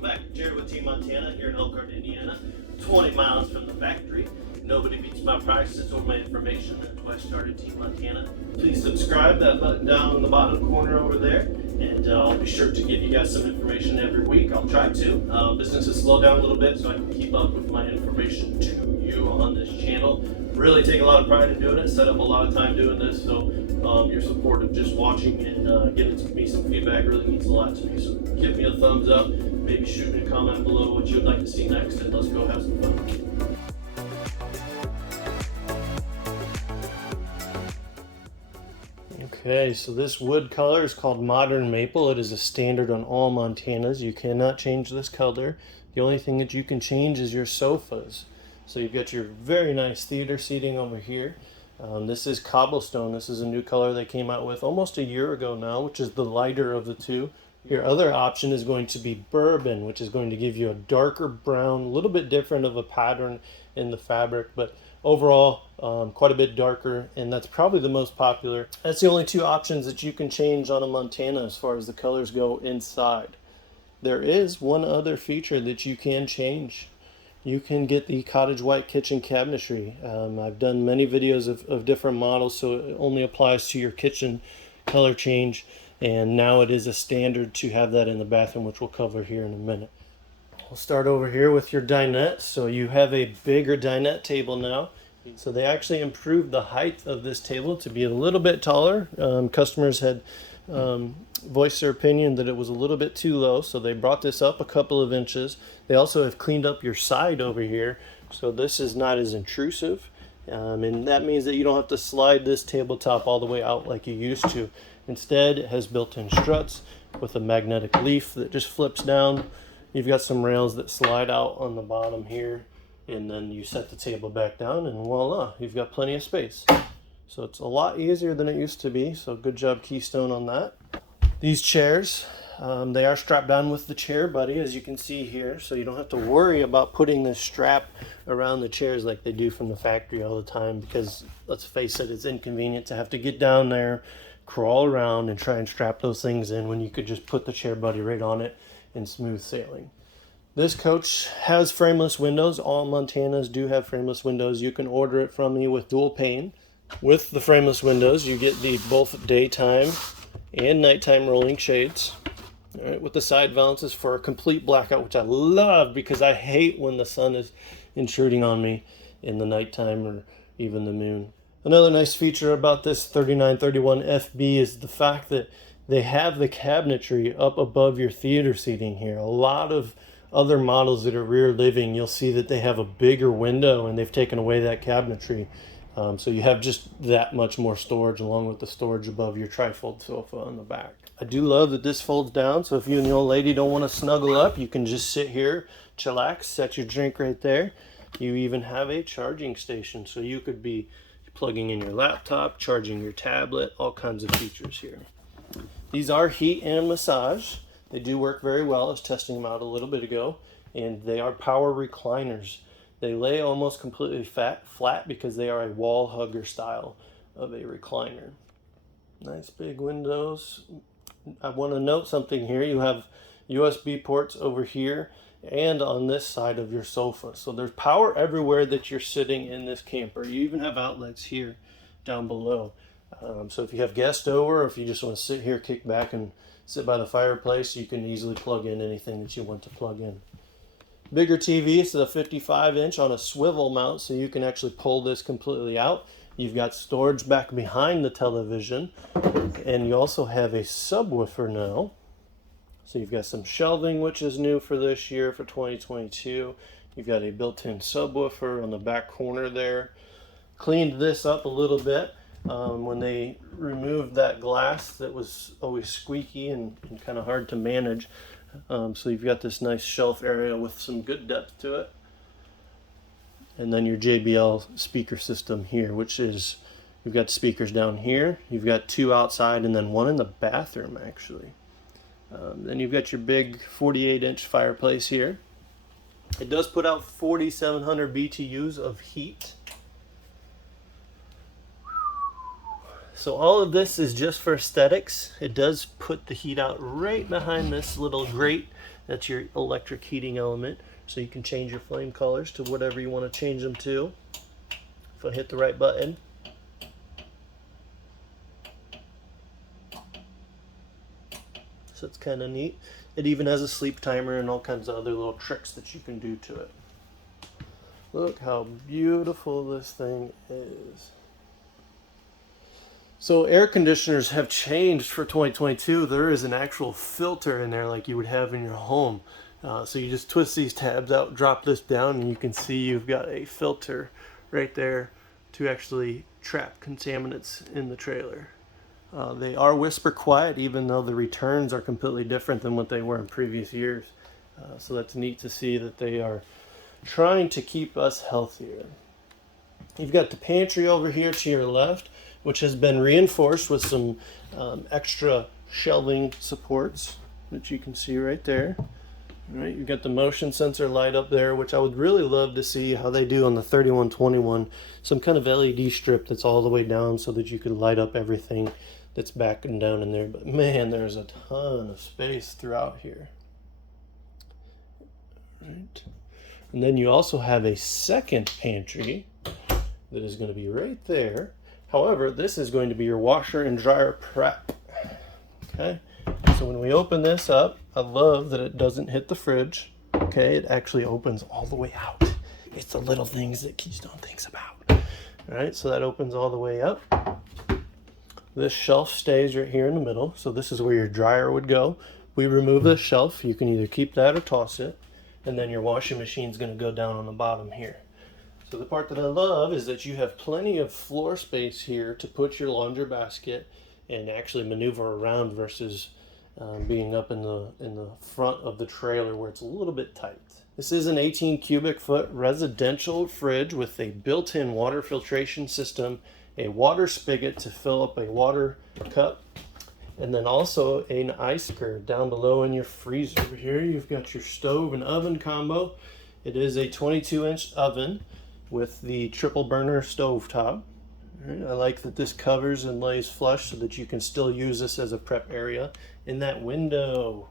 Welcome back. Jared with Team Montana here in Elkhart, Indiana, 20 miles from the factory. Nobody beats my prices or my information. That's why I started Team Montana. Please subscribe, that button down in the bottom corner over there, and I'll be sure to give you guys some information every week. I'll try to. Business has slowed down a little bit so I can keep up with my information to you on this channel. Really take a lot of pride in doing it, set up a lot of time doing this, so your support of just watching and getting me some feedback really means a lot to me. So give me a thumbs up, maybe shoot me a comment below what you'd like to see next, and let's go have some fun. Okay, so this wood color is called Modern Maple. It is a standard on all Montanas. You cannot change this color. The only thing that you can change is your sofas. So you've got your very nice theater seating over here. This is cobblestone. This is a new color they came out with almost a year ago now, which is the lighter of the two. Your other option is going to be bourbon, which is going to give you a darker brown, a little bit different of a pattern in the fabric, but overall quite a bit darker, and that's probably the most popular. That's the only two options that you can change on a Montana as far as the colors go inside. There is one other feature that you can change. You can get the cottage white kitchen cabinetry. I've done many videos of different models, so it only applies to your kitchen color change, and now it is a standard to have that in the bathroom, which we'll cover here in a minute. We'll start over here with your dinette. So you have a bigger dinette table now. So they actually improved the height of this table to be a little bit taller. Customers had voiced their opinion that it was a little bit too low, so they brought this up a couple of inches. They also have cleaned up your side over here, so this is not as intrusive, and that means that you don't have to slide this tabletop all the way out like you used to. Instead, it has built-in struts with a magnetic leaf that just flips down. You've got some rails that slide out on the bottom here, and then you set the table back down, and voila, you've got plenty of space. So it's a lot easier than it used to be, so good job Keystone on that. These chairs, they are strapped down with the chair buddy, as you can see here, so you don't have to worry about putting this strap around the chairs like they do from the factory all the time, because let's face it, it's inconvenient to have to get down there, crawl around, and try and strap those things in when you could just put the chair buddy right on it and smooth sailing. This coach has frameless windows. All Montanas do have frameless windows. You can order it from me with dual pane. With the frameless windows, you get the both daytime and nighttime rolling shades. All right, with the side valances for a complete blackout, which I love because I hate when the sun is intruding on me in the nighttime or even the moon. Another nice feature about this 3931 FB is the fact that they have the cabinetry up above your theater seating here. A lot of other models that are rear living, you'll see that they have a bigger window and they've taken away that cabinetry. So you have just that much more storage along with the storage above your trifold sofa on the back. I do love that this folds down, so if you and the old lady don't want to snuggle up, you can just sit here, chillax, set your drink right there. You even have a charging station, so you could be plugging in your laptop, charging your tablet, all kinds of features here. These are heat and massage. They do work very well. I was testing them out a little bit ago, and they are power recliners. They lay almost completely flat because they are a wall hugger style of a recliner. Nice big windows. I want to note something here. You have USB ports over here and on this side of your sofa. So there's power everywhere that you're sitting in this camper. You even have outlets here down below. So if you have guests over, or if you just want to sit here, kick back and sit by the fireplace, you can easily plug in anything that you want to plug in. Bigger TV, it's a 55-inch on a swivel mount, so you can actually pull this completely out. You've got storage back behind the television, and you also have a subwoofer now. So you've got some shelving, which is new for this year, for 2022. You've got a built-in subwoofer on the back corner there. Cleaned this up a little bit when they removed that glass that was always squeaky and kind of hard to manage. So you've got this nice shelf area with some good depth to it. And then your JBL speaker system here, which is, you've got speakers down here, you've got two outside, and then one in the bathroom actually. Then you've got your big 48-inch fireplace here. It does put out 4,700 BTUs of heat. So all of this is just for aesthetics. It does put the heat out right behind this little grate. That's your electric heating element. So you can change your flame colors to whatever you want to change them to. If I hit the right button. So it's kind of neat. It even has a sleep timer and all kinds of other little tricks that you can do to it. Look how beautiful this thing is. So air conditioners have changed for 2022. There is an actual filter in there like you would have in your home. So you just twist these tabs out, drop this down, and you can see you've got a filter right there to actually trap contaminants in the trailer. They are whisper quiet, even though the returns are completely different than what they were in previous years. So that's neat to see that they are trying to keep us healthier. You've got the pantry over here to your left, which has been reinforced with some extra shelving supports that you can see right there. All right, you've got the motion sensor light up there, which I would really love to see how they do on the 3121. Some kind of LED strip that's all the way down so that you can light up everything that's back and down in there. But man, there's a ton of space throughout here. Right. And then you also have a second pantry that is going to be right there. However, this is going to be your washer and dryer prep. Okay, so when we open this up, I love that it doesn't hit the fridge. Okay, it actually opens all the way out. It's the little things that Keystone thinks about. All right, so that opens all the way up. This shelf stays right here in the middle. So this is where your dryer would go. We remove this shelf. You can either keep that or toss it. And then your washing machine is going to go down on the bottom here. So the part that I love is that you have plenty of floor space here to put your laundry basket and actually maneuver around versus being up in the front of the trailer where it's a little bit tight. This is an 18 cubic foot residential fridge with a built-in water filtration system, a water spigot to fill up a water cup, and then also an ice cooler down below in your freezer. Over here you've got your stove and oven combo. It is a 22-inch oven with the triple burner stove top. Right, I like that this covers and lays flush so that you can still use this as a prep area. In that window,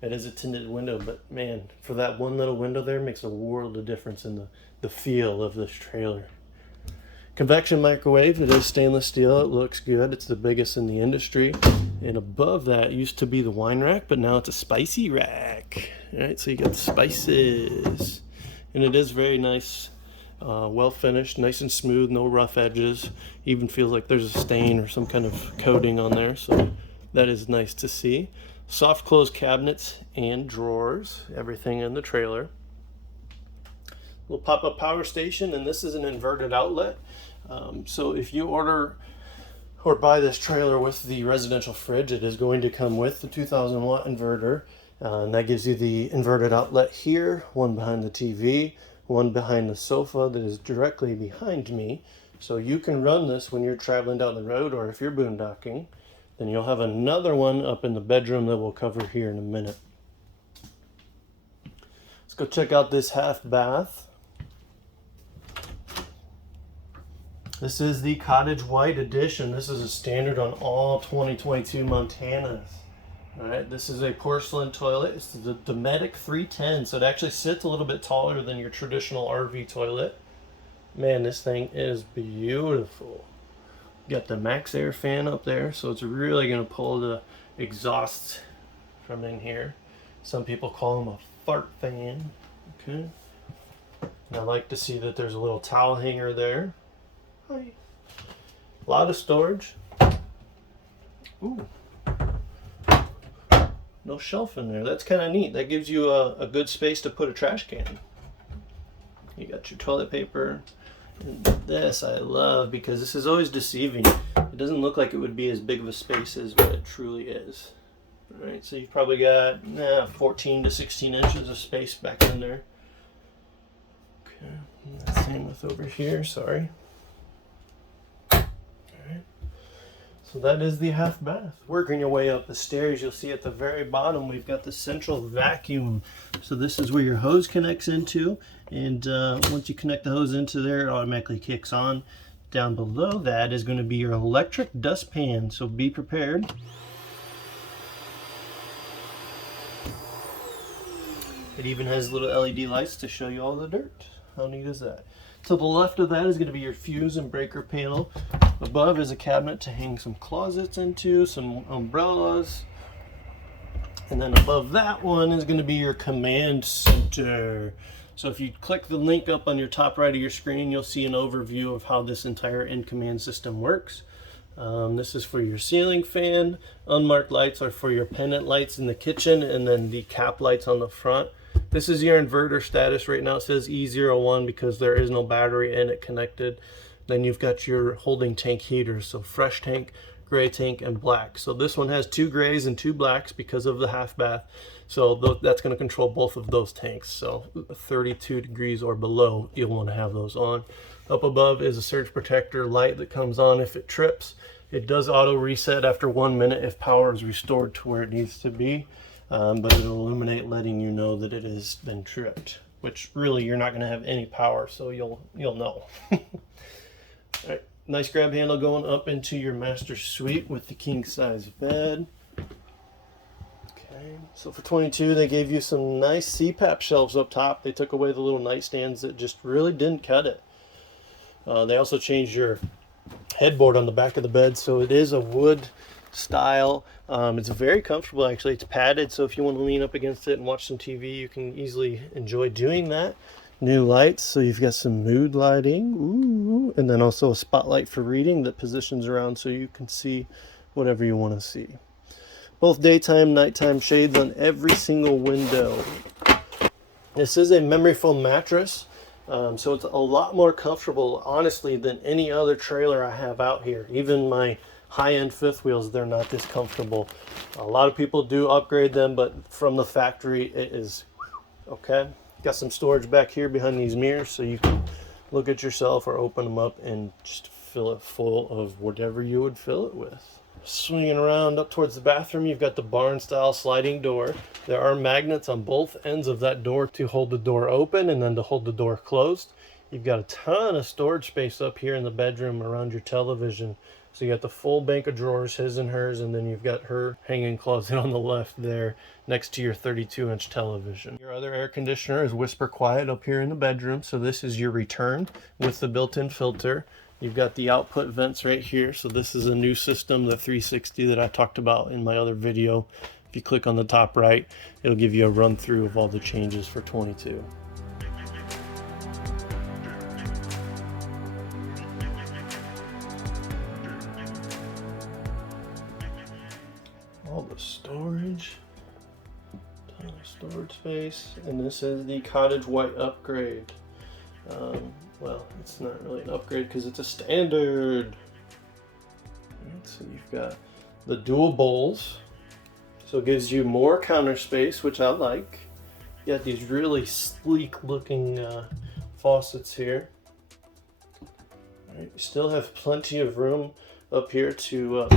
it is a tinted window, but man, for that one little window there makes a world of difference in the feel of this trailer. Convection microwave, it is stainless steel, it looks good, it's the biggest in the industry. And above that used to be the wine rack, but now it's a spicy rack. All right, so you got the spices. And it is very nice, well finished, nice and smooth, no rough edges. Even feels like there's a stain or some kind of coating on there, so that is nice to see. Soft close cabinets and drawers, everything in the trailer. Little pop-up power station, and this is an inverted outlet. So if you order or buy this trailer with the residential fridge, it is going to come with the 2000 watt inverter, and that gives you the inverted outlet here, one behind the TV, one behind the sofa that is directly behind me. So you can run this when you're traveling down the road, or if you're boondocking. Then you'll have another one up in the bedroom that we'll cover here in a minute. Let's go check out this half bath. This is the Cottage White Edition. This is a standard on all 2022 Montanas. All right, this is a porcelain toilet. It's the Dometic 310, so it actually sits a little bit taller than your traditional RV toilet. Man, this thing is beautiful. Got the Max Air fan up there, so it's really going to pull the exhaust from in here. Some people call them a fart fan. Okay. And I like to see that there's a little towel hanger there. A lot of storage. Ooh. No shelf in there. That's kind of neat. That gives you a good space to put a trash can. You got your toilet paper. And this I love because this is always deceiving. It doesn't look like it would be as big of a space as what it truly is. All right, so you've probably got 14 to 16 inches of space back in there. Okay, same with over here, sorry. So that is the half bath. Working your way up the stairs, you'll see at the very bottom we've got the central vacuum. So this is where your hose connects into, and once you connect the hose into there, it automatically kicks on. Down below that is going to be your electric dustpan, so be prepared. It even has little LED lights to show you all the dirt. How neat is that? To the left of that is going to be your fuse and breaker panel. Above is a cabinet to hang some closets into, some umbrellas. And then above that one is going to be your command center. So if you click the link up on your top right of your screen, you'll see an overview of how this entire in-command system works. This is for your ceiling fan. Unmarked lights are for your pendant lights in the kitchen, and then the cap lights on the front. This is your inverter status. Right now it says E01 because there is no battery in it connected. Then you've got your holding tank heaters, so fresh tank, gray tank, and black. So this one has 2 grays and 2 blacks because of the half bath. So that's going to control both of those tanks. So 32 degrees or below, you'll want to have those on. Up above is a surge protector light that comes on if it trips. It does auto reset after 1 minute if power is restored to where it needs to be. But it'll illuminate, letting you know that it has been tripped, which really you're not going to have any power, so you'll know. All right, nice grab handle going up into your master suite with the king size bed. Okay, so for $22 they gave you some nice CPAP shelves up top. They took away the little nightstands that just really didn't cut it. They also changed your headboard on the back of the bed, so it is a wood style. It's very comfortable actually. It's padded, so if you want to lean up against it and watch some TV, you can easily enjoy doing that. New lights, so you've got some mood lighting, ooh, and then also a spotlight for reading that positions around so you can see whatever you want to see. Both daytime, nighttime shades on every single window. This is a memory foam mattress, so it's a lot more comfortable, honestly, than any other trailer I have out here. Even my high-end fifth wheels, they're not this comfortable. A lot of people do upgrade them, but from the factory, it is okay. Got some storage back here behind these mirrors, so you can look at yourself or open them up and just fill it full of whatever you would fill it with. Swinging around up towards the bathroom, you've got the barn-style sliding door. There are magnets on both ends of that door to hold the door open and then to hold the door closed. You've got a ton of storage space up here in the bedroom around your television. So you got the full bank of drawers, his and hers, and then you've got her hanging closet on the left there next to your 32-inch television. Your other air conditioner is whisper quiet up here in the bedroom. So this is your return with the built-in filter. You've got the output vents right here. So this is a new system, the 360 that I talked about in my other video. If you click on the top right, it'll give you a run through of all the changes for 22. All the storage, ton of storage space, and this is the cottage white upgrade. Well, it's not really an upgrade because it's a standard. Right, so you've got the dual bowls, so it gives you more counter space, which I like. You got these really sleek looking faucets here. Right, you still have plenty of room up here to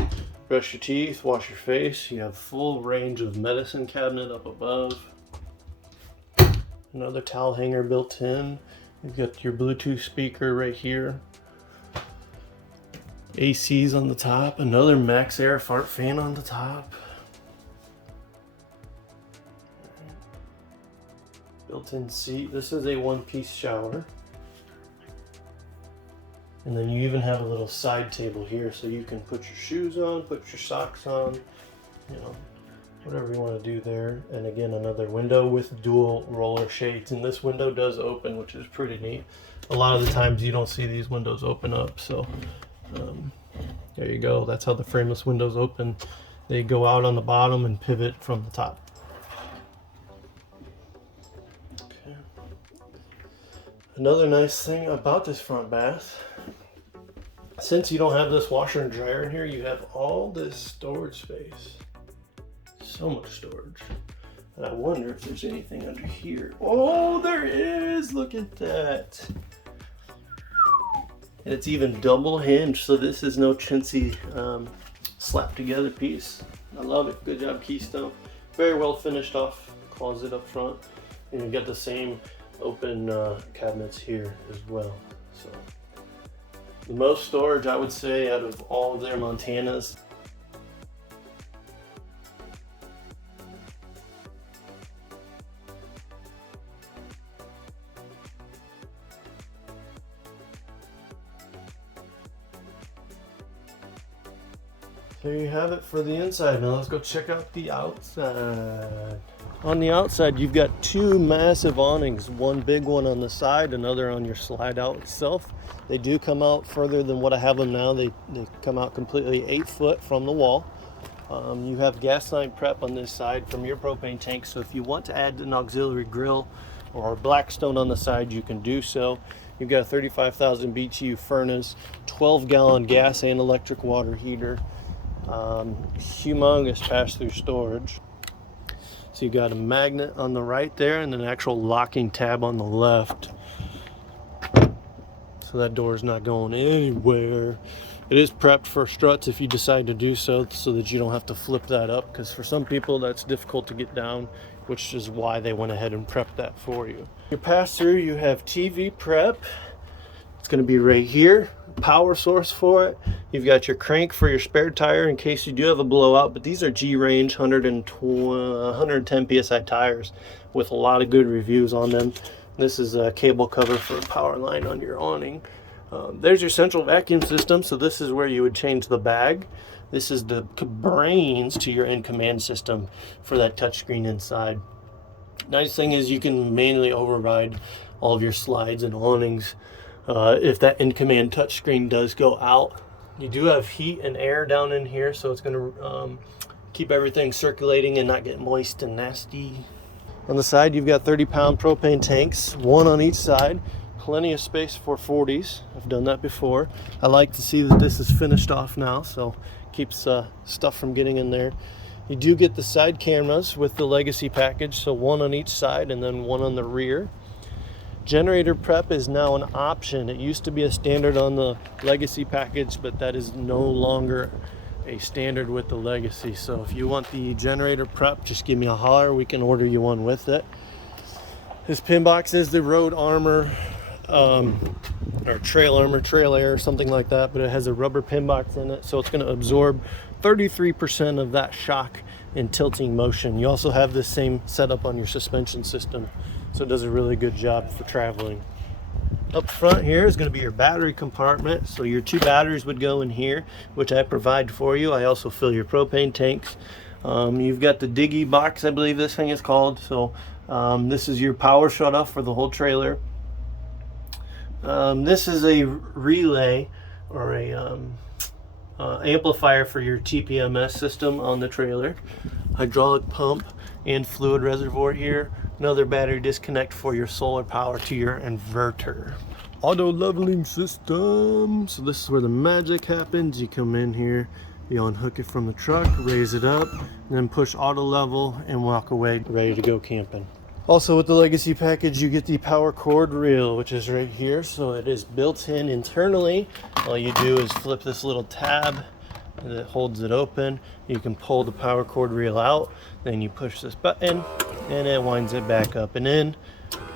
brush your teeth, wash your face. You have full range of medicine cabinet up above. Another towel hanger built in. You've got your Bluetooth speaker right here. ACs on the top. Another Max Air fart fan on the top. Built-in seat. This is a one-piece shower. And then you even have a little side table here so you can put your shoes on, put your socks on, you know, whatever you want to do there. And again, another window with dual roller shades. And this window does open, which is pretty neat. A lot of the times you don't see these windows open up. So there you go. That's how the frameless windows open. They go out on the bottom and pivot from the top. Okay. Another nice thing about this front bath, since you don't have this washer and dryer in here, you have all this storage space. So much storage. And I wonder if there's anything under here. Oh, there is! Look at that. And it's even double hinged, so this is no chintzy slapped together piece. I love it. Good job, Keystone. Very well finished off closet up front. And you got the same open cabinets here as well. So The most storage, I would say, out of all of their Montanas. There you have it for the inside. Now let's go check out the outside. On the outside, you've got two massive awnings, one big one on the side, another on your slide out itself. They do come out further than what I have them now. They come out completely 8 foot from the wall. You have gas line prep on this side from your propane tank, so if you want to add an auxiliary grill or Blackstone on the side, you can do so. You've got a 35,000 BTU furnace, 12-gallon gas and electric water heater, humongous pass-through storage. So you got a magnet on the right there and an actual locking tab on the left. So that door is not going anywhere. It is prepped for struts if you decide to do so that you don't have to flip that up, because for some people that's difficult to get down, which is why they went ahead and prepped that for you. Your pass-through, you have TV prep. It's going to be right here. Power source for it. You've got your crank for your spare tire in case you do have a blowout, but these are G-Range 110 PSI tires with a lot of good reviews on them. This is a cable cover for a power line on your awning. There's your central vacuum system, so this is where you would change the bag. This is the brains to your in-command system for that touchscreen inside. Nice thing is you can manually override all of your slides and awnings if that in-command touchscreen does go out. You do have heat and air down in here, so it's going to keep everything circulating and not get moist and nasty. On the side, you've got 30-pound propane tanks, one on each side. Plenty of space for 40s. I've done that before. I like to see that this is finished off now, so keeps stuff from getting in there. You do get the side cameras with the legacy package, so one on each side and then one on the rear. Generator prep is now an option. It used to be a standard on the legacy package, but that is no longer a standard with the legacy. So if you want the generator prep, just give me a holler. We can order you one with it. This pin box is the road armor or trail armor, trail air, something like that, but it has a rubber pin box in it, so it's going to absorb 33% of that shock and tilting motion. You also have this same setup on your suspension system, so it does a really good job for traveling. Up front here is going to be your battery compartment, so your 2 batteries would go in here, which I provide for you. I also fill your propane tanks. You've got the Diggy box, I believe this thing is called, so this is your power shutoff for the whole trailer. This is a relay or a amplifier for your TPMS system on the trailer. Hydraulic pump and fluid reservoir here. Another battery disconnect for your solar power to your inverter. Auto leveling system. So this is where the magic happens. You come in here, you unhook it from the truck, raise it up, and then push auto level and walk away ready to go camping. Also with the legacy package, you get the power cord reel, which is right here. So it is built in internally. All you do is flip this little tab that holds it open. You can pull the power cord reel out. Then you push this button and it winds it back up and in.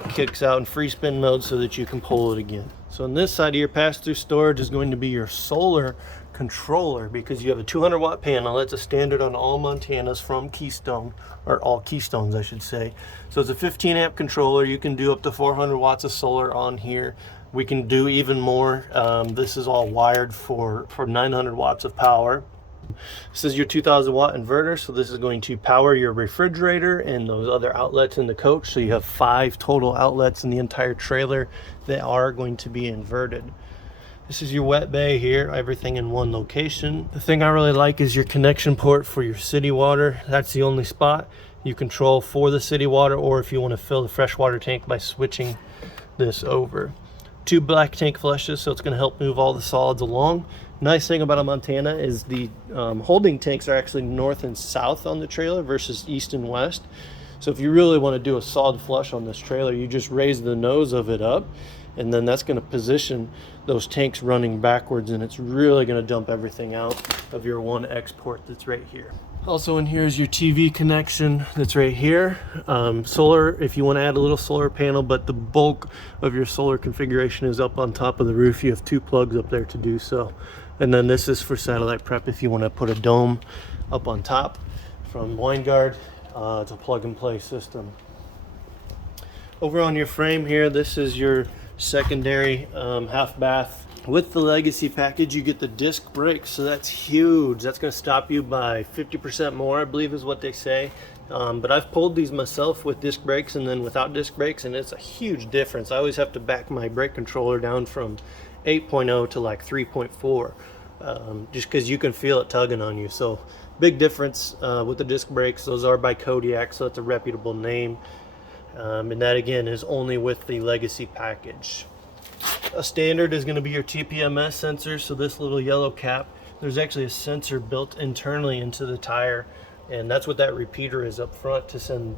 Kicks out in free spin mode so that you can pull it again. So on this side of your pass-through storage is going to be your solar controller, because you have a 200-watt panel. That's a standard on all Montanas from Keystone, or all Keystones I should say. So it's a 15-amp controller. You can do up to 400 watts of solar on here. We can do even more. This is all wired for 900 watts of power. This is your 2000 watt inverter, so this is going to power your refrigerator and those other outlets in the coach. So you have 5 total outlets in the entire trailer that are going to be inverted. This is your wet bay here, everything in one location. The thing I really like is your connection port for your city water. That's the only spot you control for the city water, or if you want to fill the freshwater tank by switching this over. 2 black tank flushes, so it's going to help move all the solids along. Nice thing about a Montana is the holding tanks are actually north and south on the trailer versus east and west. So if you really want to do a solid flush on this trailer, you just raise the nose of it up, and then that's going to position those tanks running backwards, and it's really going to dump everything out of your one export that's right here. Also in here is your TV connection that's right here. Solar, if you want to add a little solar panel, but the bulk of your solar configuration is up on top of the roof. You have 2 plugs up there to do so. And then this is for satellite prep if you want to put a dome up on top from Winegard. It's a plug and play system. Over on your frame here, this is your secondary half bath. With the Legacy package, you get the disc brakes, so that's huge. That's going to stop you by 50% more, I believe is what they say. But I've pulled these myself with disc brakes and then without disc brakes, and it's a huge difference. I always have to back my brake controller down from 8.0 to like 3.4, just because you can feel it tugging on you. So big difference with the disc brakes. Those are by Kodiak, so it's a reputable name. And that again is only with the Legacy package. A standard is going to be your TPMS sensor. So this little yellow cap, there's actually a sensor built internally into the tire, and that's what that repeater is up front to send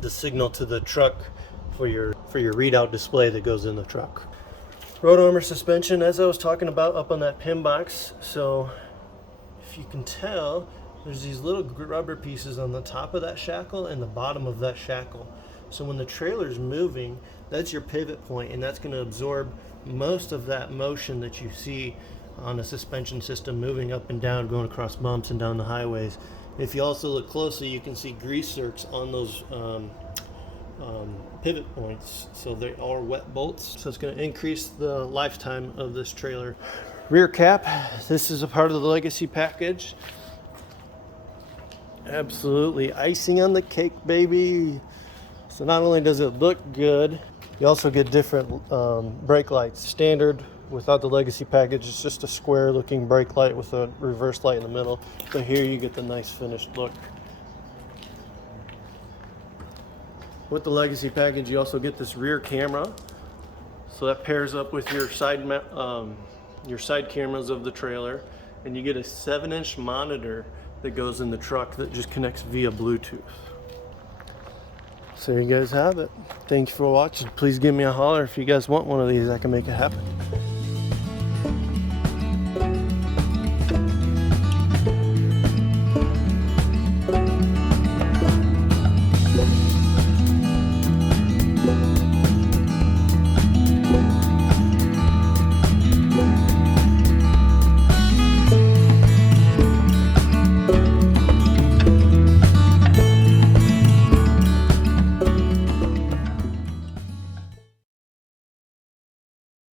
the signal to the truck for your readout display that goes in the truck. Road armor suspension, as I was talking about up on that pin box. So if you can tell, there's these little rubber pieces on the top of that shackle and the bottom of that shackle. So when the trailer's moving, that's your pivot point, and that's going to absorb most of that motion that you see on a suspension system moving up and down, going across bumps and down the highways. If you also look closely, you can see grease zerks on those pivot points. So they are wet bolts, so it's going to increase the lifetime of this trailer. Rear cap, this is a part of the Legacy package. Absolutely icing on the cake, baby. So not only does it look good, you also get different brake lights. Standard without the Legacy package, it's just a square looking brake light with a reverse light in the middle. But here you get the nice finished look. With the Legacy package, you also get this rear camera. So that pairs up with your side cameras of the trailer, and you get a 7-inch monitor that goes in the truck that just connects via Bluetooth. So there you guys have it. Thank you for watching. Please give me a holler if you guys want one of these. I can make it happen.